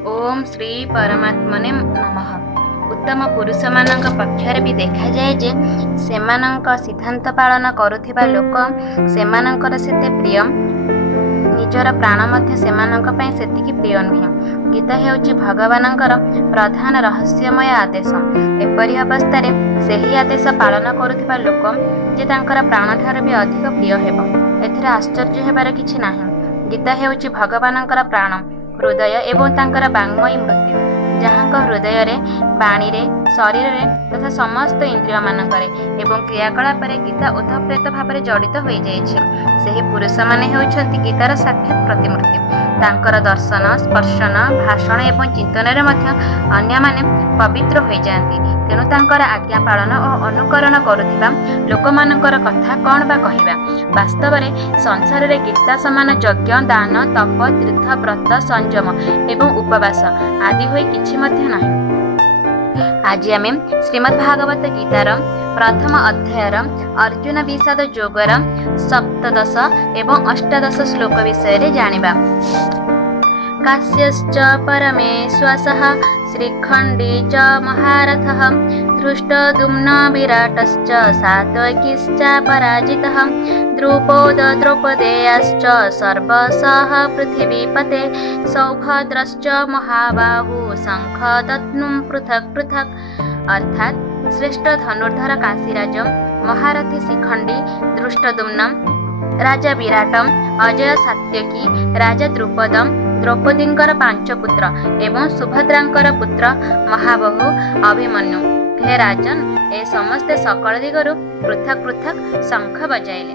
ओम श्री परमात्मने नमः। उत्तम पुरुष मानक पक्षरे भी देखा जाए जे सेमानंक सिद्धांत पालन करुथिबा लोक सेमानंकर सेते प्रिय निजर प्राण मध्य सेमानंक पय सेतिकी प्रिय नुहे। गीता हेउची भगवानंकर प्रधान रहस्यमय आदेश। एपरि अवस्था रे सेही आदेश पालन करुथिबा लोक जे तांकर प्राण ठार भी अधिक प्रिय हेबो। एथिरे आश्चर्य हेबार किछि नाही। गीता हेउची भगवानंकर प्राण हृदय एवं तांकर वाङ्मयी मृत्यु, जहाँक हृदय रे बाणी रे शरीर रे तथा समस्त इंद्रिय मानकरे एवं क्रियाकलाप रे गीता ओतप्रोत भाव में जड़ित हो जाइछि। सेही पुरुष माने हेउछन्ति गीतार साक्षात प्रतिमूर्ति। तांकर दर्शन, स्पर्शन, भाषण एवं चिंतन रे मध्य अन्य माने पवित्र हो जाती। तेणु तांकर आज्ञा पालन और अनुकरण करुथिबा लोकमानंकर कथा कौन बा कहिबा। वास्तव में संसार रे गीता समान यज्ञ, दान, तप, तीर्थ, व्रत, संयम एवं उपवास आदि होई किछि मध्य नाही। आज आमे श्रीमद्भागवत गीतार प्रथम अध्यायर अर्जुन विषाद योगर 17 एवं 18 श्लोक विषय रे जानिबा। काश्यश्च परमेश्वसः श्रीखण्डी च महारथः धृष्टद्युम्न विराटश्च सात्वकीश्च पराजितः द्रुपदेयाश्च सर्वशः पृथिवीपते सौभद्रश्च महाबाहु शङ्खदध्नुं पृथक् पृथक्। अर्थात श्रेष्ठ धनुर्धर काशीराज, महारथी शिखंडी धृष्टद्युम्न, राजा विराटम, अजय सात्यकी, राजा द्रुपदम, द्रौपदींकर 5 पुत्र एवं सुभद्रांकर पुत्र महाबाहु अभिमन्यु। हे राजन, ए समस्ते सकल दिगरु पृथक पृथक शंख बजाइले।